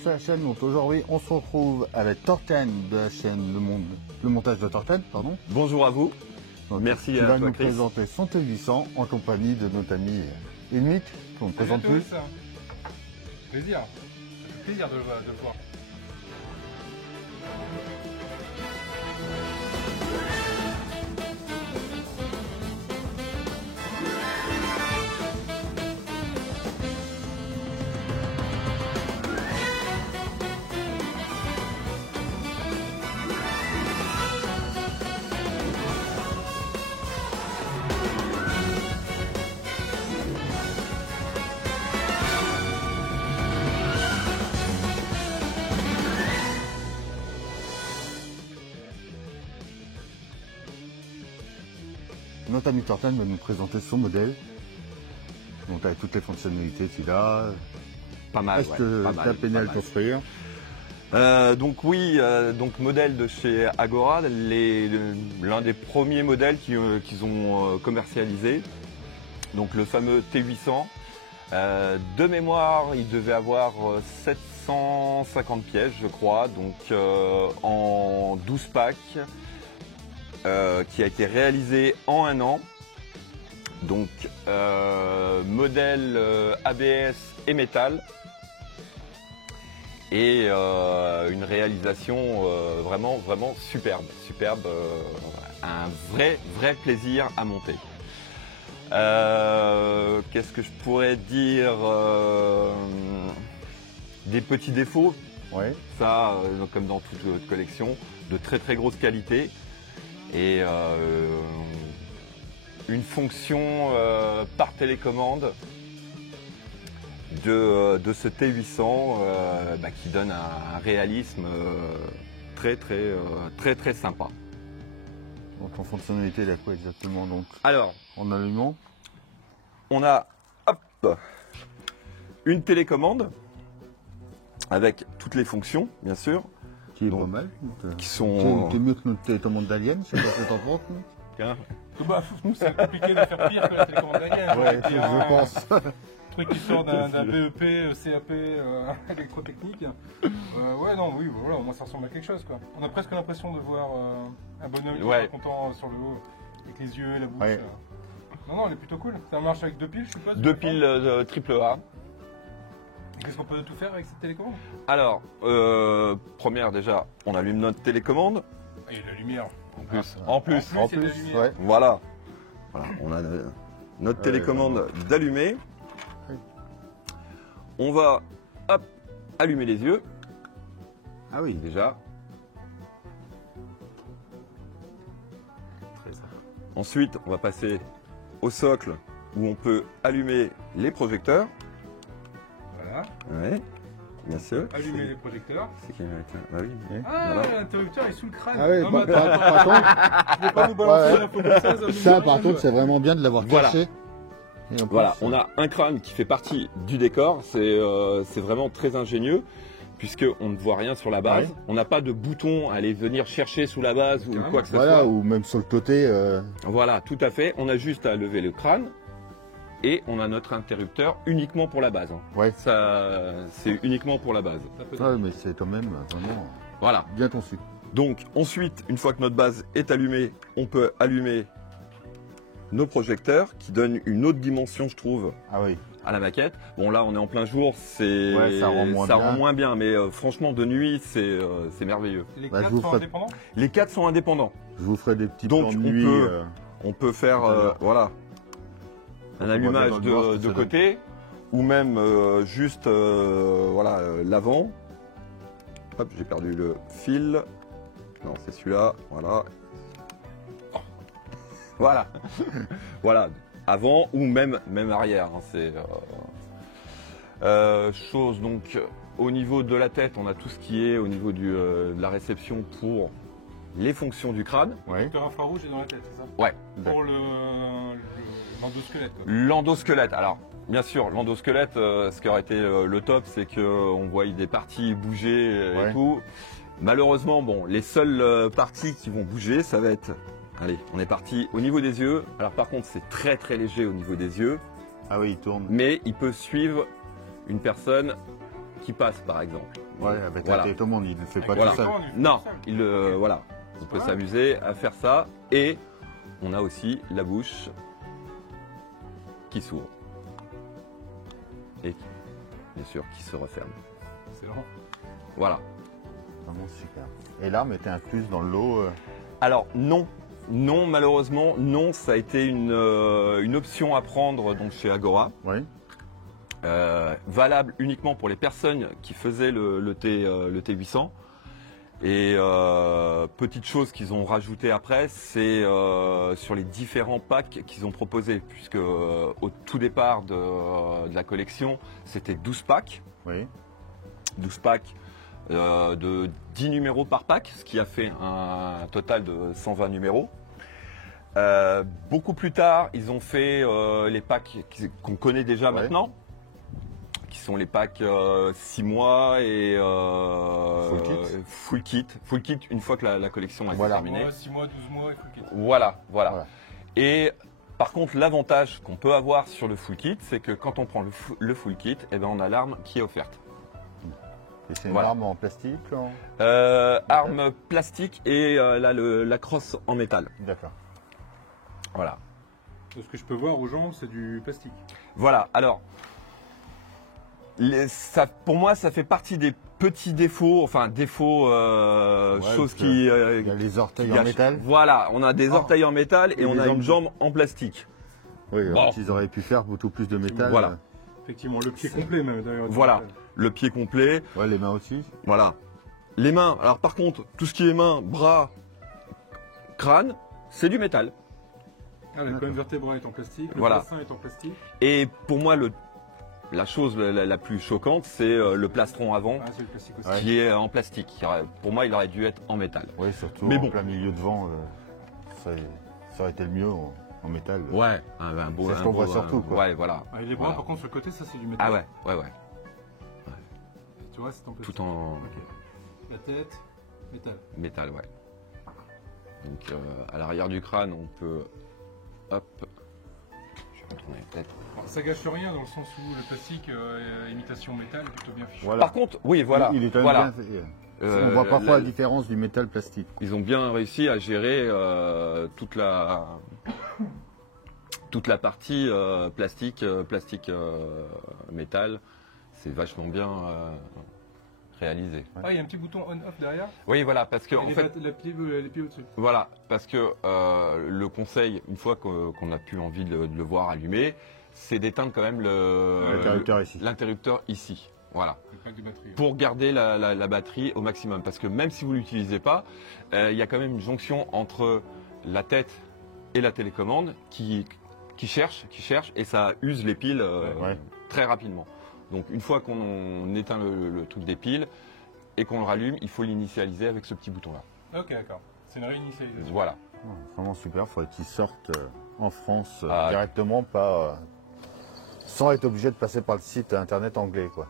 sur la chaîne. Donc aujourd'hui, on se retrouve avec Torten de la chaîne Le Montage de Torten, pardon. Bonjour à vous. Donc, merci qui à va toi, nous Chris. présenter son T800 en compagnie de notre ami Ulmik, qu'on ne présente plus. Plaisir. Ça fait plaisir de le voir. Notre ami Torten va nous présenter son modèle. Donc avec toutes les fonctionnalités qu'il a. Pas mal, Est-ce que pas tu as mal, peiné pas à le mal. construire? Donc oui, donc modèle de chez Agora, l'un des premiers modèles qu'ils ont commercialisé. Donc le fameux T800. De mémoire, il devait avoir 750 pièces, je crois, donc en 12 packs, qui a été réalisé en un an. Donc modèle ABS et métal. Et une réalisation vraiment superbe, un vrai plaisir à monter. Qu'est-ce que je pourrais dire, des petits défauts, Ouais. ça comme dans toute collection, de très grosse qualité et une fonction par télécommande de ce T800 qui donne un réalisme très sympa. Donc en fonctionnalité, il a quoi exactement? Donc Alors, en allumant. on a une télécommande avec toutes les fonctions, bien sûr, Qui est Donc, pas mal. qui sont... Qui est mieux que notre télécommande d'Alien, je sais pas ce que t'en penses. Bah, nous, c'est compliqué de faire pire que la télécommande d'Alien. Ouais, je pense. Truc qui sort d'un BEP, CAP, électrotechnique. Ouais, non, oui, voilà, au moins ça ressemble à quelque chose, quoi. On a presque l'impression de voir un bonhomme qui Ouais. est content sur le haut, avec les yeux et la bouche. Ouais. Non, elle est plutôt cool. Ça marche avec 2 piles, je suppose. Deux piles AAA. Qu'est-ce qu'on peut tout faire avec cette télécommande? Alors, première déjà, on allume notre télécommande. Ah, il y a de la lumière. En plus, En plus, il y a de la lumière. ouais. voilà, on a notre télécommande d'allumer. On va, allumer les yeux, Ah oui. déjà. Ensuite, on va passer au socle où on peut allumer les projecteurs. Voilà. Ouais, bien sûr. Allumer les projecteurs. C'est qui américain? Bah oui. Ah, Voilà. l'interrupteur est sous le crâne. Ah oui, non, par mais attends, par contre, tu veux pas nous balancer Ouais. l'info comme ça ça par contre, c'est vraiment bien de l'avoir Voilà. caché. Et en plus, Voilà, on a un crâne qui fait partie du décor, c'est vraiment très ingénieux, puisqu'on ne voit rien sur la base. Ouais. On n'a pas de bouton à aller venir chercher sous la base ou Carrément. quoi que ce Voilà, soit. ou même sur le côté. Voilà, tout à fait. On a juste à lever le crâne et on a notre interrupteur uniquement pour la base. Ouais. Ça, c'est uniquement pour la base. Ouais, mais c'est quand même vraiment Voilà. bien conçu. Donc ensuite, une fois que notre base est allumée, on peut allumer nos projecteurs qui donnent une autre dimension, je trouve, Ah oui. à la maquette. Bon là on est en plein jour, Ouais, ça rend moins bien. bien, mais franchement de nuit c'est merveilleux. Les Bah, je 4 vous sont ferai- indépendants. Les 4 sont indépendants. Je vous ferai des petits Donc, plans de on nuit. peut- On peut faire Tout à l'heure. voilà un On va allumage bien voir ce que de ça donne. côté ou même juste l'avant. Hop, j'ai perdu le fil. Non, c'est celui-là. Voilà. Voilà. Voilà. Avant ou même arrière. Hein, c'est chose donc au niveau de la tête, on a tout ce qui est au niveau de la réception pour les fonctions du crâne. Ouais. Le infrarouge est dans la tête, c'est ça? Ouais. Pour l'endosquelette, quoi. L'endosquelette. Alors, bien sûr, l'endosquelette, ce qui aurait été le top, c'est qu'on voit des parties bouger Ouais. et tout. Malheureusement, bon, les seules parties qui vont bouger, ça va être... Allez, on est parti au niveau des yeux. Alors par contre, c'est très léger au niveau des yeux. Ah oui, il tourne. Mais il peut suivre une personne qui passe, par exemple. Ouais, avec Voilà. la télécommande, il ne le fait pas Voilà. tout seul. Non, voilà. On peut pas s'amuser à faire ça. Et on a aussi la bouche qui s'ouvre. Et bien sûr qui se referme. Excellent. Voilà. Vraiment super. Et l'arme était incluse dans le lot. Alors non. Non, malheureusement, non, ça a été une option à prendre donc, chez Agora. Oui. Valable uniquement pour les personnes qui faisaient le T800. Et petite chose qu'ils ont rajouté après, c'est sur les différents packs qu'ils ont proposés, puisque au tout départ de la collection, c'était 12 packs. Oui. 12 packs de 10 numéros par pack, ce qui a fait un total de 120 numéros. Beaucoup plus tard, ils ont fait les packs qu'on connaît déjà Ouais. maintenant, qui sont les packs 6 mois et Full kit. Full kit une fois que la collection a été Voilà. terminée. 6 mois, 12 mois, il faut le quitter. Voilà. Voilà. Et par contre, l'avantage qu'on peut avoir sur le full kit, c'est que quand on prend le full kit, eh ben, on a l'arme qui est offerte. Et c'est une Voilà. arme en plastique Arme plastique et là la crosse en métal. D'accord. Voilà. Ce que je peux voir aux jambes, c'est du plastique. Voilà. Alors, pour moi, ça fait partie des petits défauts, enfin défauts, choses parce que qui. Il y a les orteils en gâchent. métal. Voilà, on a des orteils en métal et Et on des a jambes. une jambe en plastique. Oui, Bon. ils auraient pu faire beaucoup plus de métal. Voilà. Effectivement, le pied complet même d'ailleurs. Voilà. Le pied complet. Ouais, les mains aussi. Voilà. Les mains, alors par contre, tout ce qui est mains, bras, crâne, c'est du métal. Ah, la colonne vertébrale est en plastique, le Voilà. bassin est en plastique. Et pour moi, la chose la plus choquante, c'est le plastron avant, Ah, c'est le plastique aussi. Ouais. qui est en plastique. Pour moi, il aurait dû être en métal. Oui, surtout Mais en bon. plein milieu de vent, ça aurait été le mieux en métal. Ouais, un beau. C'est ce un qu'on beau- voit surtout, quoi. Ouais, voilà. Ah, et les bras, Voilà. par contre, sur le côté, ça c'est du métal. Ah ouais. Tu vois, c'est en plastique. Tout en Ok. La tête, métal. métal, ouais. Donc à l'arrière du crâne, on peut. Hop. Je vais retourner la tête. Alors, ça gâche rien dans le sens où le plastique, imitation métal, est plutôt bien fichu. Voilà. Par contre, oui, voilà. Il est quand même voilà. bien fait. Euh, On voit parfois la- la différence du métal plastique. Ils ont bien réussi à gérer toute la partie plastique, métal. C'est vachement bien réalisé. Ah, il y a un petit bouton on-off derrière. Oui, voilà, parce que Et en les, fait, les pieds au-dessus. voilà, parce que le conseil, une fois qu'on a plus envie de le voir allumé, c'est d'éteindre quand même L'interrupteur ici. l'interrupteur ici. Voilà. Le pack de batterie. Pour garder la batterie au maximum. Parce que même si vous ne l'utilisez pas, il y a quand même une jonction entre la tête et la télécommande qui cherche, et ça use les piles Ouais. très rapidement. Donc une fois qu'on éteint le truc des piles et qu'on le rallume, il faut l'initialiser avec ce petit bouton-là. Ok, d'accord. C'est une réinitialisation. Voilà. Ouais, vraiment super. Il faudrait qu'ils sortent en France Ah. directement, pas sans être obligé de passer par le site internet anglais, quoi.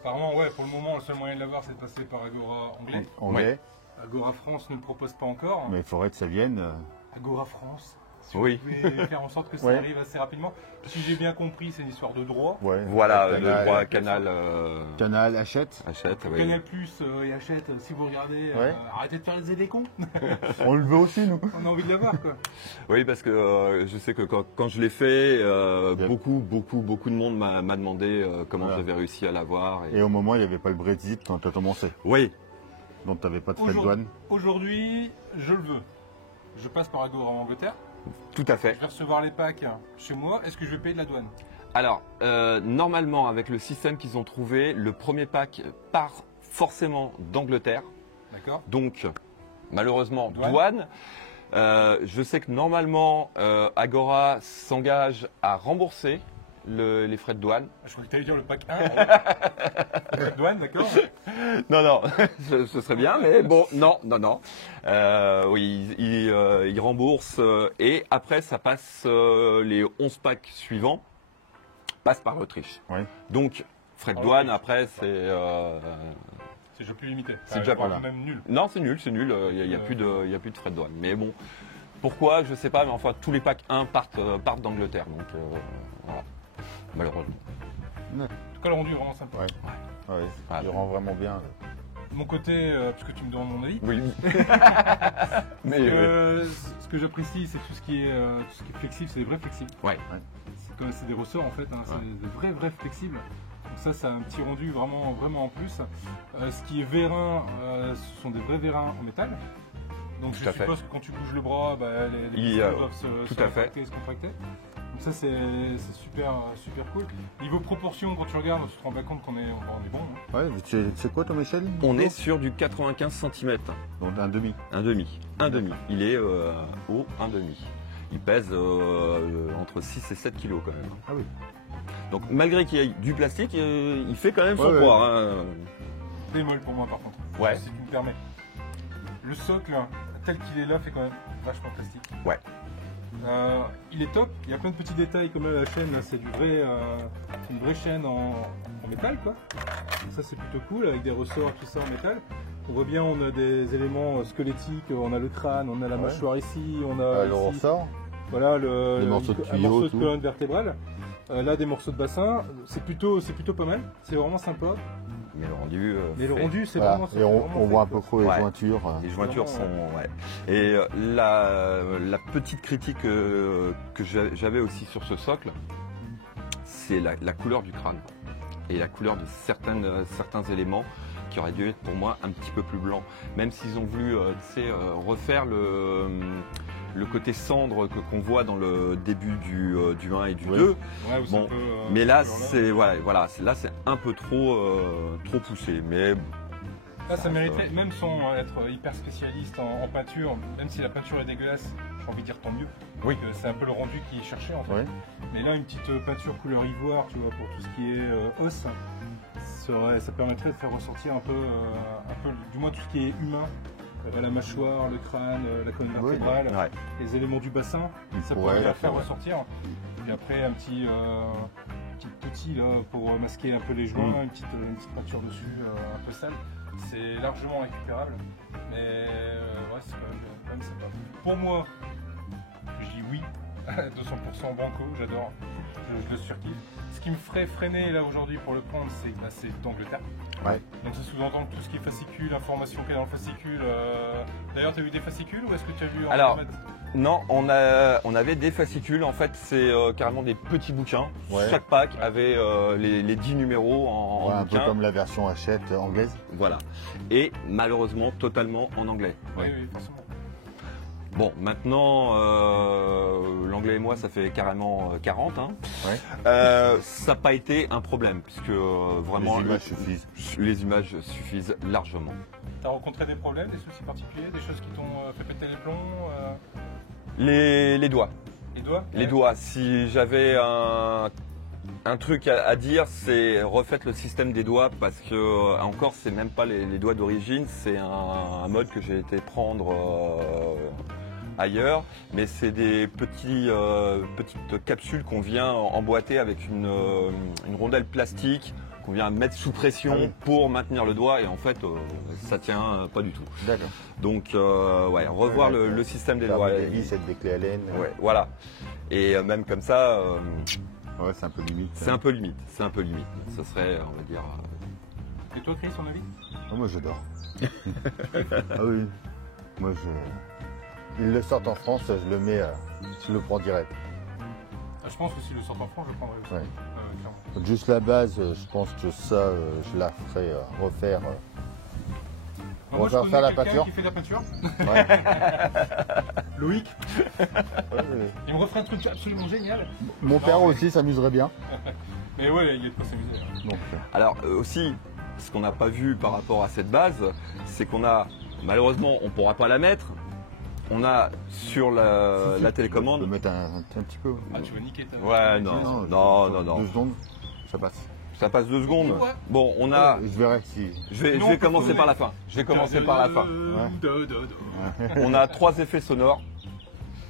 Apparemment, ouais, pour le moment, le seul moyen de l'avoir, c'est de passer par Agora anglais. Anglais, Agora France ne le propose pas encore. mais il faudrait que ça vienne. Agora France, si Oui. vous pouvez faire en sorte que ça Ouais. arrive assez rapidement. Si j'ai bien compris, c'est une histoire de droit. Ouais. Voilà, Canal, le droit canal Canal achète. achète. oui. Canal Plus et achète, si vous regardez, Ouais. arrêtez de faire les des cons. On le veut aussi, nous. On a envie de l'avoir, quoi. Oui, parce que je sais que quand je l'ai fait, Bien. beaucoup de monde m'a demandé comment Voilà. j'avais réussi à l'avoir. Et au moment, il n'y avait pas le Brexit quand tu as commencé. Oui, Donc tu n'avais pas de frais de douane. Aujourd'hui, je le veux. Je passe par Agora en Angleterre. tout à Je fait. vais recevoir les packs chez moi. Est-ce que je vais payer de la douane? Alors, normalement, avec le système qu'ils ont trouvé, le premier pack part forcément d'Angleterre. D'accord. Donc, malheureusement, Douane. douane. Je sais que normalement, Agora s'engage à rembourser les frais de douane. Je croyais que tu allais dire le pack 1. La douane, d'accord. Non, ce serait bien, mais bon, non. Oui, il rembourse et après, ça passe les 11 packs suivants, passe par l'Autriche. Oui. Donc, frais de Ah, douane, oui. après, c'est... C'est déjà plus limité. C'est déjà pas pas même nul. Non, c'est nul, il n'y a plus de frais de douane. Mais bon, pourquoi, je sais pas, mais enfin, tous les packs 1 partent d'Angleterre, donc voilà, malheureusement. En tout cas, le rendu est vraiment sympa. Ouais. Ouais, Voilà. il rend vraiment bien. De mon côté, puisque tu me demandes mon avis, Oui. Mais ce que j'apprécie, c'est tout ce qui est flexible, c'est des vrais flexibles. ouais. C'est des ressorts en fait, hein, c'est des vrais flexibles. Donc ça a un petit rendu vraiment en plus. Ce qui est vérin, ce sont des vrais vérins en métal. Donc Tout je à fait. suppose que quand tu bouges le bras, les Il, muscles doivent se tout à fait. rétracter, se contracter. Donc ça c'est super cool. Niveau proportion, quand tu regardes, tu te rends bien compte qu'on est bon. Hein. Ouais, c'est quoi ton échelle? On est sur du 95 cm. Donc un demi. Un demi. Il est haut, un demi. Il pèse entre 6 et 7 kg quand même. Ah oui. Donc malgré qu'il y ait du plastique, il fait quand même son Ouais, poids. Hein. Bémol pour moi par contre, Ouais. si tu me permets. Le socle, tel qu'il est là, fait quand même vachement plastique. Ouais. Il est top, il y a plein de petits détails comme là, la chaîne, là, c'est une vraie chaîne en métal quoi. Et ça c'est plutôt cool avec des ressorts tout ça en métal. On voit bien, on a des éléments squelettiques, on a le crâne, on a la mâchoire ici, on a Le ici, ressort. voilà Les morceaux de un tuyaux, morceau de tout. colonne vertébrale. Là des morceaux de bassin, c'est plutôt pas mal, c'est vraiment sympa. Mais le rendu. Mais le fait- rendu c'est Voilà. vraiment Et on voit un peu fait, trop les Ouais. jointures. Les jointures Vraiment, sont. Ouais. Et la petite critique que j'avais aussi sur ce socle, c'est la couleur du crâne et la couleur de certains éléments qui auraient dû être pour moi un petit peu plus blanc. Même s'ils ont voulu refaire le côté cendre qu'on voit dans le début du 1 et du Ouais. 2. Ouais, ou c'est Bon, un peu, mais là cette couleur-là. c'est voilà, là c'est un peu trop poussé. Mais Là, ça mériterait, même sans être hyper spécialiste en peinture, même si la peinture est dégueulasse, j'ai envie de dire tant mieux. Oui. Donc, c'est un peu le rendu qu'il cherchait en fait. Ouais. Mais là, une petite peinture couleur ivoire, tu vois, pour tout ce qui est os, ça permettrait de faire ressortir un peu, du moins tout ce qui est humain. La mâchoire, le crâne, la colonne Oui, vertébrale, ouais. les éléments du bassin, ça Ouais, pourrait la d'accord, faire ouais. ressortir. Et après, un petit petit là pour masquer un peu les joints, une petite peinture dessus, un peu sale. C'est largement récupérable, mais ouais, c'est quand même sympa. Pour moi, je dis oui, 200% banco, j'adore, je le surkiffe. Ce qui me ferait freiner là aujourd'hui pour le prendre, c'est d'Angleterre. Ouais. Donc ça sous-entend que tout ce qui est fascicule, information qu'il y a dans le fascicule. D'ailleurs, tu as vu des fascicules ou est-ce que tu as vu en Alors, format? non, on avait des fascicules. En fait, c'est carrément des petits bouquins. Ouais. Chaque pack avait les 10 numéros en Ouais, un peu bouquin. comme la version Hachette anglaise. Voilà. Et malheureusement, totalement en anglais. Oui, oui, forcément. Bon, maintenant, l'anglais et moi, ça fait carrément 40. Hein. Ouais. Ça n'a pas été un problème, puisque vraiment, Les images suffisent. les images suffisent largement. T'as rencontré des problèmes, des soucis particuliers, des choses qui t'ont fait péter les plombs Les doigts. Les doigts Les Ouais. doigts. Si j'avais un truc à dire, c'est refaites le système des doigts parce que encore c'est même pas les doigts d'origine, c'est un mode que j'ai été prendre ailleurs, mais c'est des petites capsules qu'on vient emboîter avec une rondelle plastique qu'on vient mettre sous pression Ah oui. pour maintenir le doigt et en fait ça tient pas du tout. D'accord. Donc ouais, revoir Ouais, le système des Faire doigts. des vis, avec des clés Allen. Ouais, voilà. Et même comme ça, Ouais, c'est un peu limite. c'est un peu limite. C'est un peu limite. Ce serait, on va dire. Et toi, Chris, ton avis Ah, moi j'adore. Ah oui. Moi je. Ils le sortent en France, je le mets, je le prends direct. Je pense que si le sort en France, je le prendrais aussi. Ouais. Clairement. Donc, juste la base, je pense que ça, je la ferai refaire. Alors, moi, je refaire connais la quelqu'un peinture. qui fait de la peinture. Ouais. Loïc, Ouais, il me referait un truc absolument génial. Mon père mais- aussi s'amuserait bien. Mais ouais, il y a de quoi s'amuser. Donc, Alors aussi, ce qu'on n'a pas vu par rapport à cette base, c'est qu'on a, malheureusement, on ne pourra pas la mettre. On a sur la je peux télécommande. mettre un petit peu. Ah, tu veux niquer ta. Ouais, non. 2 secondes, ça passe. Ça passe 2 secondes. Ouais. Bon, on a. Je verrai si. Je vais Non, commencer par la fin. Je vais commencer par la fin. On a 3 effets sonores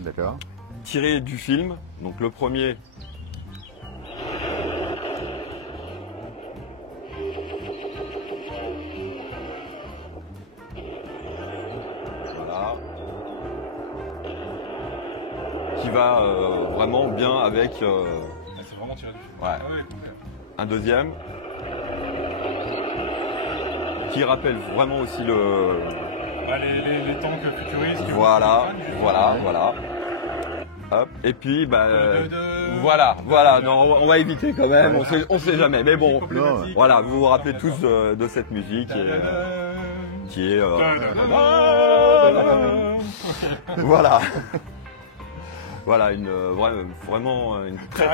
D'accord. tirés du film. Donc le premier. Voilà. Qui va vraiment bien avec Ah, c'est vraiment tiré du film. Ouais. Ah ouais, complètement. un deuxième. qui rappelle vraiment aussi le... Les tanks futuristes. Voilà, voilà. Hop, et puis, voilà, non, on va éviter quand même, on sait jamais, mais bon, voilà, vous vous rappelez tous de cette musique qui est voilà. Voilà, vraiment une très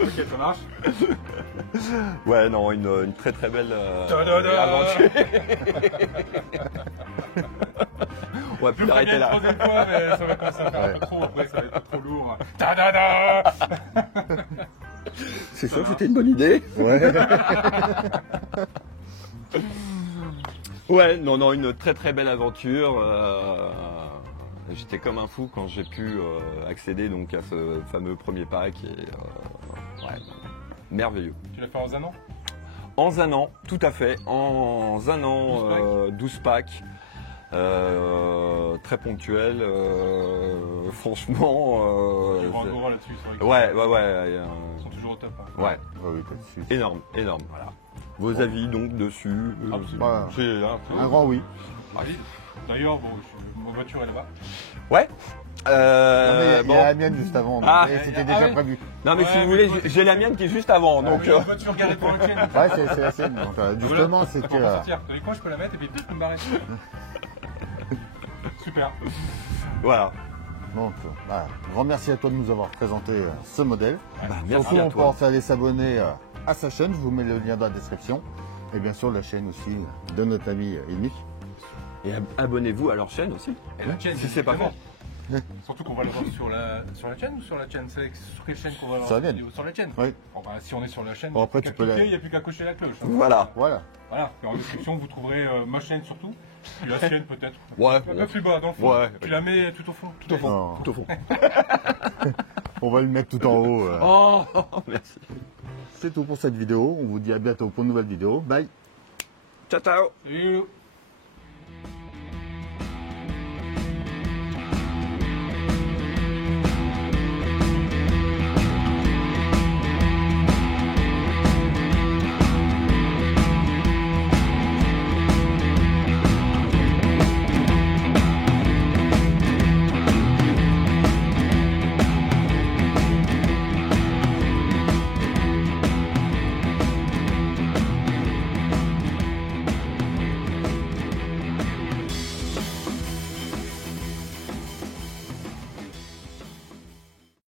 Ok, ça marche. Ouais, non, une très très belle aventure. On va plus l'arrêter là. Troisième fois, mais ça va commencer à faire un peu trop, après ça va être trop lourd. C'est sûr que c'était une bonne idée. Ouais. Ouais, non, une très très belle aventure. J'étais comme un fou quand j'ai pu accéder donc à ce fameux premier pack et ouais, merveilleux. Tu l'as fait en Zanan? En Zanan, tout à fait. En Zanan, 12 packs. Très ponctuel. Franchement. Tu prends un Agora là-dessus, c'est vrai. Ouais. Ils sont toujours au top. Hein. Ouais. Oui, pas de souci. Énorme. Voilà. Vos avis donc dessus? Absolument. J'ai Un grand oui. D'ailleurs, bon, ma voiture est là-bas. Ouais. Non, mais il y a la mienne juste avant, mais c'était déjà ouais. prévu. Non mais Ouais, si vous mais voulez, j'ai la mienne qui est juste avant, donc. La voiture garée pour le week-end. Ouais, c'est la sienne. Donc, justement, C'est c'était. pour sortir. Vous savez quoi, je peux la mettre et puis je peux me barrer. Super. Voilà. Donc, voilà. Grand merci à toi de nous avoir présenté ce modèle. Merci Surtout, à on peut toi. en faire aller s'abonner à sa chaîne. Je vous mets le lien dans la description. Et bien sûr, la chaîne aussi de notre ami Amy. Et abonnez-vous à leur chaîne aussi. Et la chaîne, Si c'est pas fait. Surtout qu'on va le voir sur la chaîne ou sur la chaîne? C'est sur quelle chaîne qu'on va voir Sur la cette mienne. vidéo? Sur la chaîne. Oui. Bon, bah, si on est sur la chaîne, Bon, après, tu peux la- il n'y a plus qu'à cocher la cloche. Hein. Voilà. Voilà. Voilà. Et en description, vous trouverez ma chaîne surtout. Puis la sienne peut-être. Ouais. Un peu plus bas, dans le fond. Ouais. Tu la mets tout au fond. Tout au fond. Non. Tout au fond. On va le mettre tout en haut. Oh, merci. C'est tout pour cette vidéo. On vous dit à bientôt pour une nouvelle vidéo. Bye. Ciao, ciao. Salut.